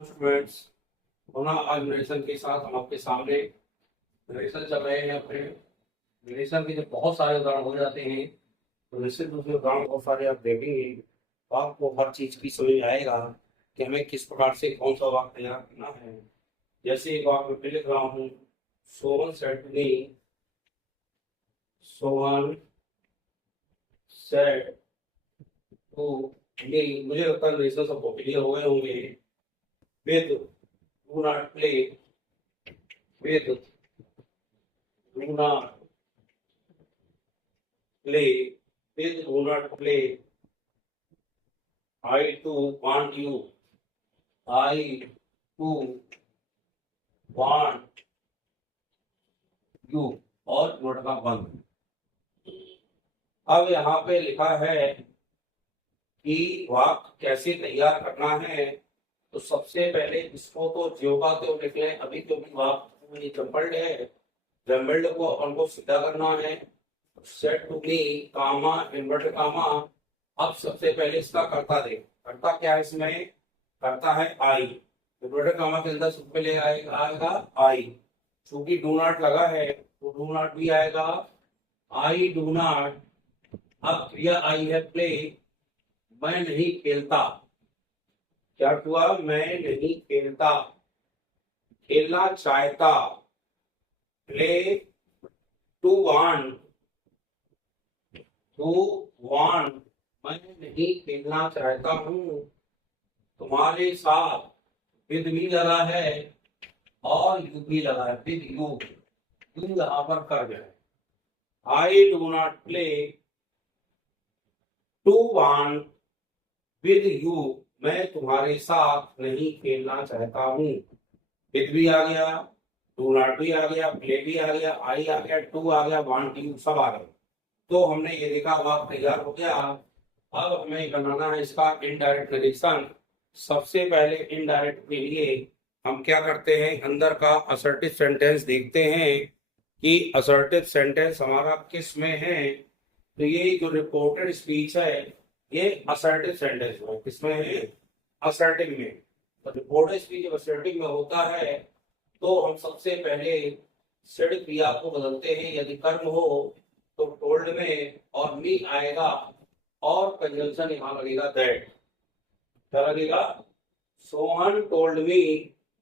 Students, पुनः आज relation के साथ हम आपके सामने रिलेशन चल रहे हैं। अपने रिलेशन के जब बहुत सारे उदाहरण हो जाते हैं तो निश्चित रूप से उदाहरण बहुत सारे आप देखेंगे तो आपको हर चीज की समझ आएगा कि हमें किस प्रकार से कौन सा वाक्य तैयार करना है। जैसे एक वाक्य मैं लिख रहा हूँ, Sohan said to me, Sohan said to me. मुझे लगता है रिलेशन सबको क्लियर हो गए होंगे। With do not play, with do not play, please do not play. I too want you. I too want you. और नोट का बंद। अब यहाँ पे लिखा है कि वाक्य कैसे तैयार करना है। तो सबसे पहले इसको तो ज्यों का त्यों लिख लें, अभी क्योंकि वाक्य जम्बल्ड है, जम्बल्ड को अपन को सीधा करना है। Said to me comma inverted comma. अब सबसे पहले इसका कर्ता दे, कर्ता क्या है इसमें, कर्ता है आई। इन्वर्टेड कामा के अंदर सबसे पहले आएगा आई। चूंकि डू नॉट लगा है तो डू नॉट भी आएगा। आई डू नॉट। अब क्रिया आई है प्ले, मैं नहीं खेलता। क्या हुआ, मैं नहीं खेलता, खेलना चाहता। Play to want, to want, मैं नहीं खेलना चाहता हूँ तुम्हारे साथ। विद भी लगा है और यू भी लगा है, विद यू। यू यहाँ पर कर गए। I do not play to want with you, मैं तुम्हारे साथ नहीं खेलना चाहता हूँ। विद भी आ गया, डू नॉट भी आ गया, प्ले भी आ गया, आई आ गया, टू आ गया, वांट यू सब आ गए। तो हमने ये देखा वाक्य तैयार हो गया। अब हमें बनाना है इसका इनडायरेक्ट नरेशन। सबसे पहले इनडायरेक्ट के लिए हम क्या करते हैं, अंदर का असर्टिव सेंटेंस देखते हैं कि असर्टिव सेंटेंस हमारा किस में है। तो ये जो रिपोर्टेड स्पीच है ये असर्टिव सेंटेंस में, किसमें है, असर्टिव में। तो रिपोर्टेड स्पीच जब असर्टिव में होता है तो हम सबसे पहले सिड क्रिया को बदलते हैं। यदि कर्म हो तो टोल्ड में और मी आएगा और कंजंक्शन यहाँ लगेगा दैट। क्या लगेगा, सोहन टोल्ड मी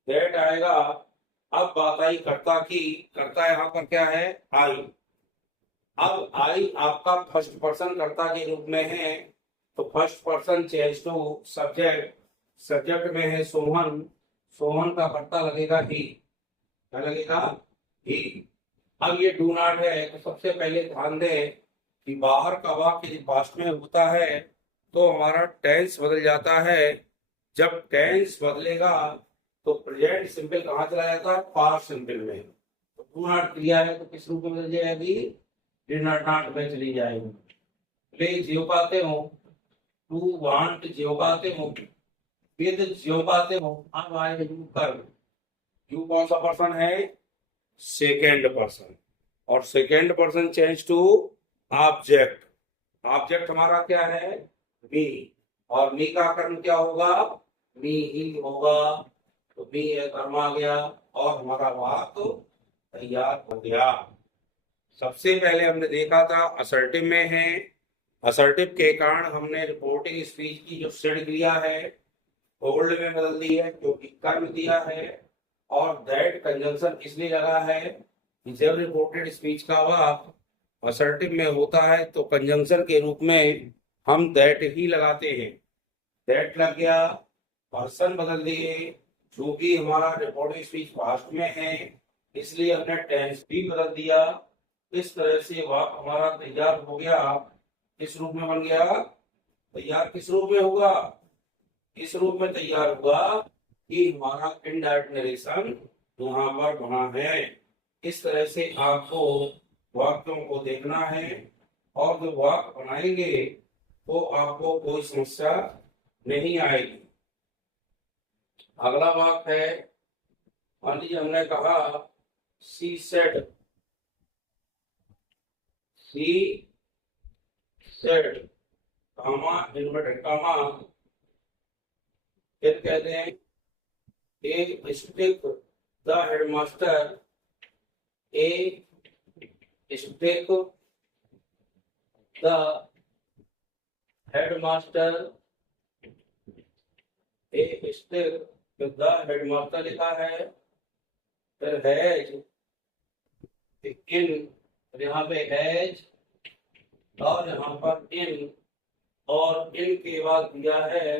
दैट आएगा। अब बात आई कर्ता की, कर्ता यहाँ पर क्या है, आई। अब आई आपका फर्स्ट पर्सन कर्ता के रूप में है तो first person change to subject. Subject में है सोहन, सोहन का कर्ता लगेगा ही। क्या लगेगा, ही। अब ये डू नॉट है तो सबसे पहले ध्यान दें कि बाहर का वाक्य यदि पास्ट में होता है तो हमारा टेंस बदल जाता है। जब टेंस बदलेगा तो प्रेजेंट सिंपल कहाँ चला जाता है, पास्ट सिंपल में। तो डू नॉट क्रिया है तो किस रूप में बदल जाएगी, डिड नॉट नॉट में चली जाएगी। प्ले जियो पाते हो, टू वांट जियो पाते हो, विद जियो पाते हो। अब आएगा यू कर। यू कौन सा पर्सन है, सेकेंड पर्सन। और second person change to object. Object हमारा क्या है, मी। और मी का कर्म क्या होगा, मी ही होगा। तो मी कर्म आ गया और हमारा वाक्य तैयार हो गया। सबसे पहले हमने देखा था असर्टिव में है। असर्टिव के कारण हमने रिपोर्टिंग स्पीच की जो सिड क्रिया है होल्ड में बदल दी है क्योंकि कर्म दिया है। और दैट कंजंक्शन इसलिए लगा है कि जब रिपोर्टेड स्पीच का वाक्य असर्टिव में होता है तो कंजंक्शन के रूप में हम दैट ही लगाते हैं। दैट लग गया, पर्सन बदल दिए। चूंकि हमारा रिपोर्टेड स्पीच पास्ट में है इसलिए हमने टेंस भी बदल दिया। इस तरह से वाक्य हमारा तैयार हो गया। किस रूप में बन गया, तैयार किस रूप में होगा, इस रूप में तैयार हुआ कि हमारा इनडायरेक्ट नरेशन यहाँ पर बना है। इस तरह से आपको वाक्यों को देखना है और जो वाक्य बनाएंगे तो आपको कोई समस्या नहीं आएगी। अगला वाक्य है, मान लीजिए हमने कहा she said, she said comma inverted comma, फिर कहते हैं a stick the headmaster, a stick the headmaster, a stick the headmaster लिखा है। फिर हैज इन, यहाँ पे हैज और यहाँ पर इन, और इन के बाद दिया है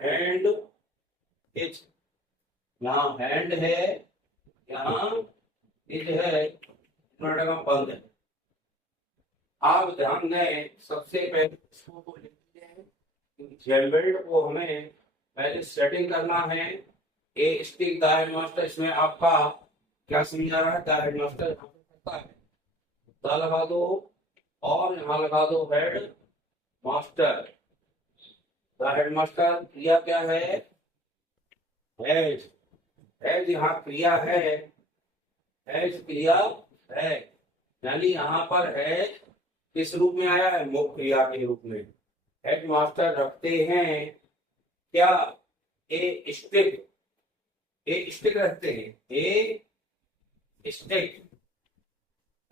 हैंड इज। यहाँ हैंड है, यहाँ इज है, बंद है। आप ध्यान दें, सबसे पहले इसको तो लिख लीजिए, जेमबिल्ड को हमें पहले सेटिंग करना है। ए स्टिक द हेडमास्टर, इसमें आपका क्या समझा रहा है, द हेडमास्टर यहाँ पे करता है, द लगा दो और यहाँ लगा दो हेड मास्टर। द हेडमास्टर क्रिया क्या है, हैज, हैज यहाँ क्रिया है, हैज क्रिया है, यानी यहाँ पर हैज किस रूप में आया है, मुख्य क्रिया के रूप में। हेडमास्टर रखते हैं क्या, ए स्टिक, ए स्टिक रखते हैं, ए स्टिक।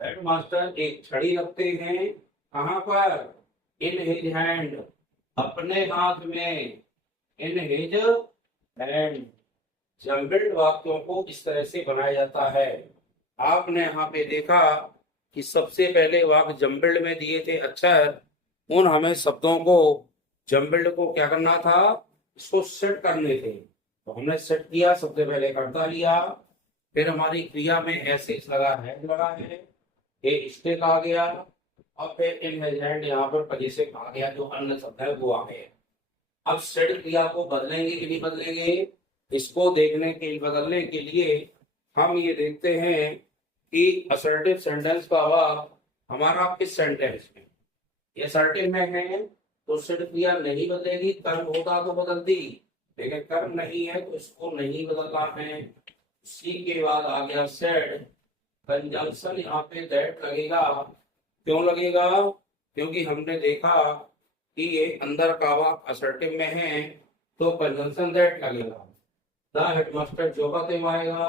हेडमास्टर एक छड़ी रखते हैं, कहाँ पर, इन हिज हैंड, अपने हाथ में, इन हिज हैंड। जम्बिल्ड वाक्यों को इस तरह से बनाया जाता है। आपने यहाँ पे देखा कि सबसे पहले वाक्य जम्बिल्ड में दिए थे अक्षर, उन हमें शब्दों को जम्बिल्ड को क्या करना था, इसको सेट करने थे, तो हमने सेट किया। सबसे पहले कर्ता लिया, फिर हमारी क्रिया में ऐसे लगा है, लगा है, ए स्टिक आ गया, और फिर इन हैंड यहाँ पर पजेसिव आ गया, जो अन्य शब्द है वो आ गए। अब सेट क्रिया को बदलेंगे कि नहीं बदलेंगे, इसको देखने के बदलने के लिए हम ये देखते हैं कि असर्टिव सेंटेंस का भाग हमारा किस सेंटेंस में, ये असर्टिव में है तो सेट क्रिया नहीं बदलेगी, कर्म होता तो बदलती, लेकिन कर्म नहीं है तो इसको नहीं बदलना है। सी के बाद आ गया सेट, कंजंक्शन यहाँ पे दैट लगेगा। क्यों लगेगा, क्योंकि हमने देखा कि ये अंदर का वाक्य असर्टिव में है तो कंजंक्शन दैट लगेगा। द हेडमास्टर जो कहते आएगा,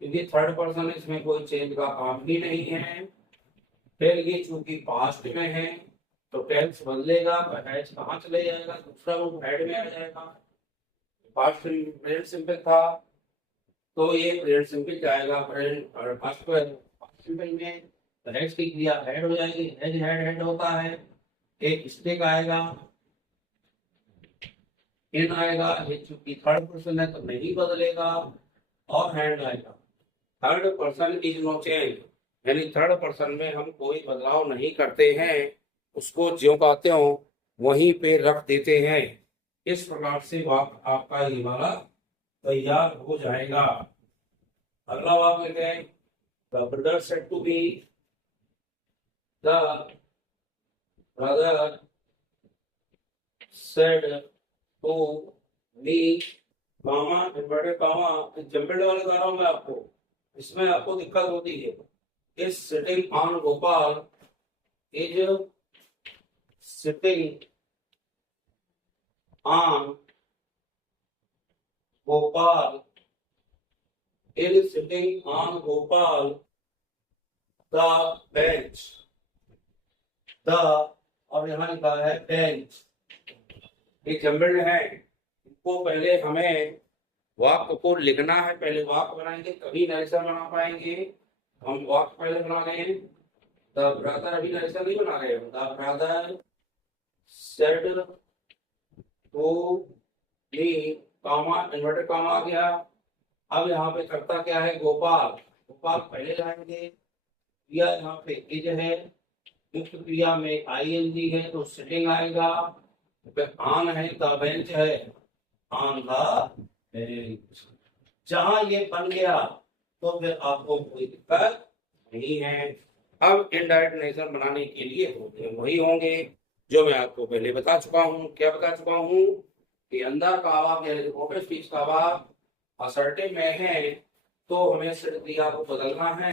क्योंकि थर्ड पर्सन इसमें कोई चेंज का काम भी नहीं है। फिर ये चूंकि पास्ट में है तो टेंस बदलेगा, हैज कहाँ चले जाएगा, दूसरा रूप हेड में आ जाएगा। पास्ट प्रेजेंट सिंपल था तो ये प्रेजेंट सिंपल जाएगा, प्रेजेंट और पास्ट सिंपल में तो हैज की क्रिया हेड हो जाएगी, हैज हेड हेड होता है। एक स्टिक आएगा, इन आएगा, ये चूंकि थर्ड पर्सन है तो नहीं बदलेगा, और हैंड आएगा। Third person is no change, यानी थर्ड पर्सन में हम कोई बदलाव नहीं करते हैं, उसको ज्यों कहते हो वहीं पे रख देते हैं। इस प्रकार से वाक्य आपका ये वाला तैयार हो जाएगा। अगला वाक्य लेते हैं, the brother said to be, the brother said to be, comma inverted comma, jumbled वाले गा रहा हूं मैं आपको, इसमें आपको दिक्कत होती है। Is sitting on Gopal, is sitting on Gopal, is sitting on Gopal the bench, the और यहाँ लिखा है बेंच, ये जम्बिल्ड है। इनको पहले हमें वाक्य को लिखना है, पहले वाक्य बनाएंगे तभी नरेशन बना पाएंगे। हम वाक्य पहले बना रहे, द ब्रदर, अभी नरेशन नहीं बना रहे, the brother said to be, comma inverted comma आ गया। अब यहाँ पे करता क्या है, गोपाल, गोपाल पहले लाएंगे, क्रिया यहाँ पे इज है, मुख्य क्रिया में आईएनजी है तो सिटिंग आएगा, फिर ऑन है, द बेंच है, ऑन द बेंच। जहां ये बन गया तो फिर आपको कोई दिक्कत नहीं है। अब इनडायरेक्ट नेशन बनाने के लिए होते वही होंगे जो मैं आपको पहले बता चुका हूँ। क्या बता चुका हूँ कि अंदर का आवाज यानी रिपोर्टेड स्पीच का आवाज असर्टिव में है तो हमें सिर्फ क्रिया को बदलना है,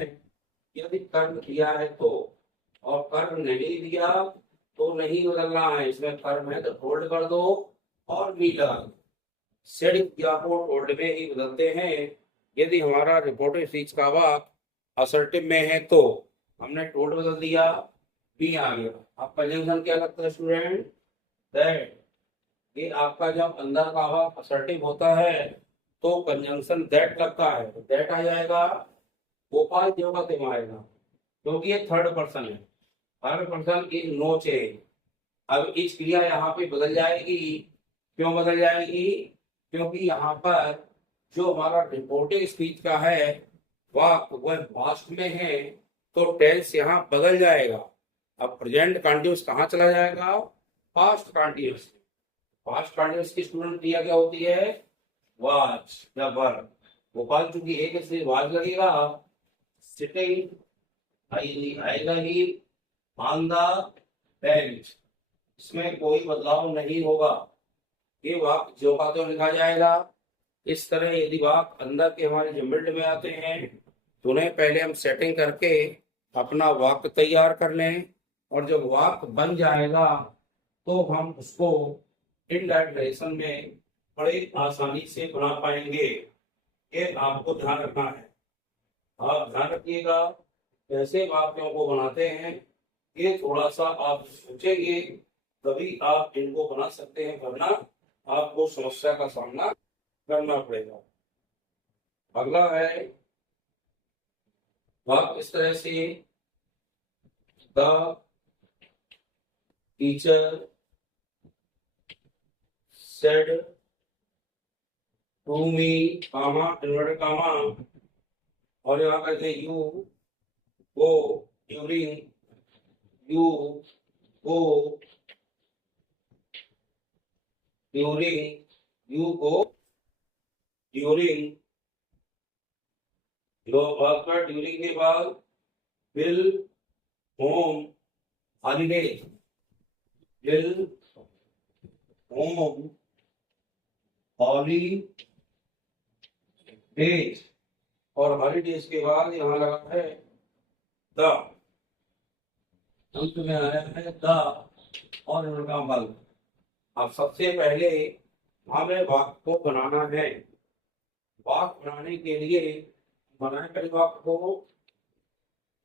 यदि कर्म किया है तो, और कर्म नहीं दिया तो नहीं बदलना है। इसमें कर्म है तो होल्ड कर दो और मी लगा दो। सेड क्रिया को टोल्ड में ही बदलते हैं। यदि हमारा रिपोर्टेड स्पीच का वाक्य असर्टिव में है तो हमने टोल्ड बदल दिया, बी आ गया। अब कंजंक्शन क्या लगता है स्टूडेंट? दैट। ये आपका जब अंदर का वाक्य असर्टिव होता है तो कंजंक्शन दैट लगता है, तो दैट आ जाएगा। गोपाल देव का तेम आएगा क्योंकि ये थर्ड पर्सन है। Third person is no change. अब इस क्रिया यहाँ पे बदल जाएगी। क्यों बदल जाएगी? क्योंकि यहाँ पर जो हमारा रिपोर्टिंग स्पीच का है वह पास्ट में है तो टेंस यहाँ बदल जाएगा। अब प्रेजेंट कंटिन्यूअस कहाँ चला जाएगा? Past continuous. पास्ट कंटिन्यूअस की स्टूडेंट क्रिया क्या होती है? वाज या वर्ब। गोपाल चूंकि एक इसलिए वाज लगेगा। सिटिंग आएगा ही ऑन द बेंच, इसमें कोई बदलाव नहीं होगा। ये वाक्य जो का तो लिखा जाएगा। इस तरह यदि वाक्य अंदर के हमारे जम्बिल्ड में आते हैं तो उन्हें पहले हम सेटिंग करके अपना वाक्य तैयार कर लें, और जब वाक्य बन जाएगा तो हम उसको इनडायरेक्ट नरेशन में बड़े आसानी से बना पाएंगे। ये आपको ध्यान रखना है। आप ध्यान रखिएगा कैसे वाक्यों को बनाते हैं, ये थोड़ा सा आप सोचेंगे तभी आप इनको बना सकते हैं, वरना आपको समस्या का सामना करना पड़ेगा। अगला है वाक्य इस तरह से, the teacher said to me comma inverted comma, और यहाँ कहते हैं you go during, you go during, you go during, आपका ड्यूरिंग के बाद will home holiday, will home holidays, और हॉलीडेज के बाद यहाँ लगा है द, अंत में आया है द और इनका बल। अब सबसे पहले हमें वाक्य को बनाना है। वाक्य बनाने के लिए बनाए पहले वाक्य को,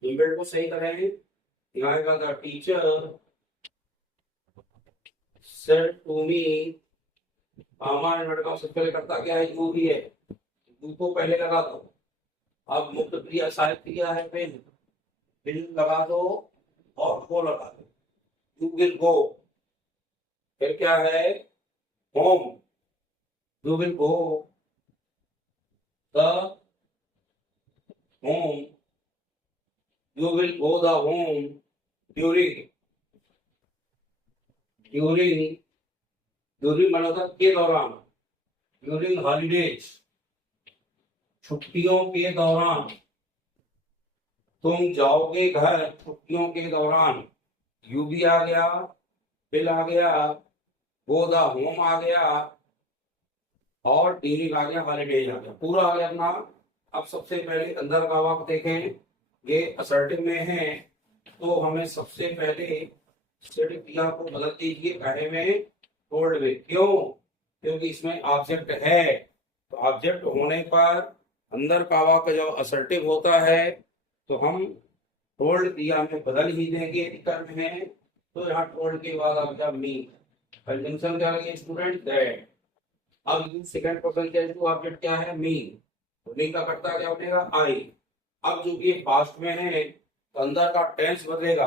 इनबिल्ट को सही करें। आएगा the teacher said to me, comma inverted का सबसे पहले करता क्या है? यू ही है, यू को पहले लगा दो। अब मुक्त क्रिया सहायक क्रिया है विल, विल लगा दो और गो लगा दो, यू विल गो। फिर क्या है? Home, you will go the home, you will go the home during, during, during मतलब के दौरान, ड्यूरिंग हॉलीडेज, छुट्टियों के दौरान। तुम जाओगे घर छुट्टियों के दौरान, यू भी आ गया, विल आ गया, गो द होम आ गया, और ड्यूरिंग आ गया, हॉलीडेज आ गया, पूरा आ गया अपना। अब सबसे पहले अंदर का वाक्य देखें, ये असर्टिव में है तो हमें सबसे पहले सेड क्रिया को बदल दीजिए काहे में? टोल्ड में। क्यों? क्योंकि इसमें ऑब्जेक्ट है, तो ऑब्जेक्ट होने पर अंदर का वाक्य जब असर्टिव होता है तो हम टोल्ड क्रिया में बदल ही देंगे कर्म में। तो यहाँ टोल्ड के बाद आ गया मी, कंजंक्शन क्या लगे स्टूडेंट? दैट। अब सेकंड पर्सन के ऑब्जेक्ट क्या है? मी, तो मी का करता क्या बनेगा? आई। अब जो ये पास्ट में है तो अंदर का टेंस बदलेगा।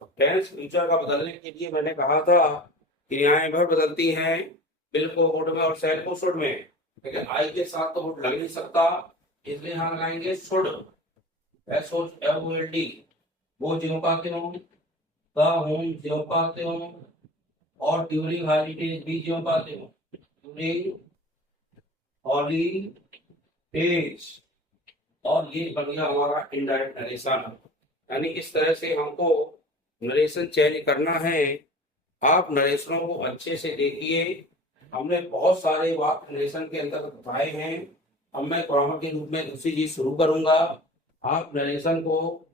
तो टेंस फ्यूचर का बदलने के लिए मैंने कहा था क्रियाएं भर बदलती हैं, विल को वुड में और शैल को शुड में, लेकिन आई के साथ तो वुड लग नहीं सकता, इसलिए यहाँ लगाएंगे शुड, SOULD। वो ज्यों का त्यों, द होम ज्यों का त्यों, और ड्यूरिंग हॉलीडेज भी ज्यों का त्यों, ड्यूरिंग हॉलीडेज। और ये बन गया हमारा इनडायरेक्ट नरेशन। यानी इस तरह से हमको नरेशन चेंज करना है। आप नरेशनों को अच्छे से देखिए, हमने बहुत सारे वाक्य नरेशन के अंदर बताए हैं। अब मैं ग्रामर के रूप में दूसरी चीज शुरू करूंगा। आप नरेशन को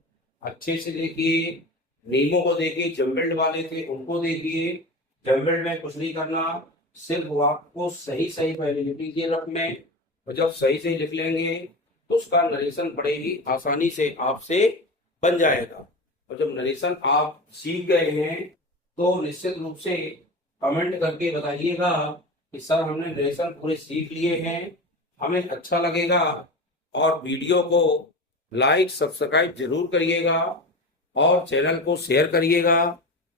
अच्छे से देखिए, नियमों को देखिए, जम्बिल्ड वाले थे उनको देखिए, जम्बिल्ड में कुछ नहीं करना, सिर्फ वाक्य को सही सही पहले लिख लीजिए रफ में, और जब सही सही लिख लेंगे तो उसका नरेशन बड़े ही आसानी से आपसे बन जाएगा। और जब नरेशन आप सीख गए हैं तो निश्चित रूप से कमेंट करके बताइएगा कि सर हमने नरेशन पूरे सीख लिए हैं, हमें अच्छा लगेगा। और वीडियो को लाइक सब्सक्राइब जरूर करिएगा और चैनल को शेयर करिएगा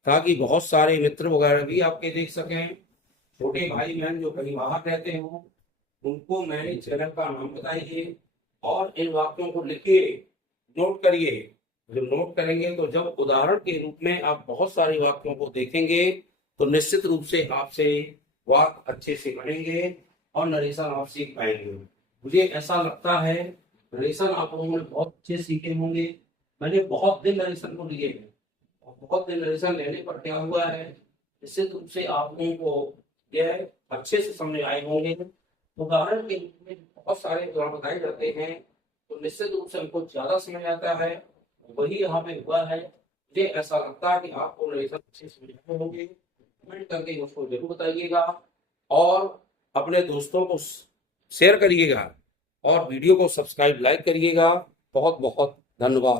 ताकि बहुत सारे मित्र वगैरह भी आपके देख सकें। छोटे भाई बहन जो कहीं बाहर रहते हो उनको मेरे चैनल का नाम बताइए और इन वाक्यों को लिखिए, नोट करिए। जब नोट करेंगे तो जब उदाहरण के रूप में आप बहुत सारे वाक्यों को देखेंगे तो निश्चित रूप से आपसे वाक्य अच्छे से बनेंगे और नरेशन आप सीख पाएंगे। मुझे ऐसा लगता है नरेशन आप लोगों ने बहुत अच्छे सीखे होंगे। मैंने बहुत दिन नरेशन को लिए हैं और बहुत दिन नरेशन लेने पर क्या हुआ है, निश्चित रूप से आप लोगों को यह अच्छे से समझ आए होंगे। उदाहरण के रूप में बहुत सारे उदाहरण बताए जाते हैं तो निश्चित रूप से हमको ज्यादा समझ आता है, वही यहाँ पे हुआ है। मुझे ऐसा लगता है कि आपको नरेशन अच्छे से समझ आए होंगे। कमेंट करके मुझको जरूर बताइएगा और अपने दोस्तों को शेयर करिएगा और वीडियो को सब्सक्राइब लाइक करिएगा। बहुत बहुत धन्यवाद।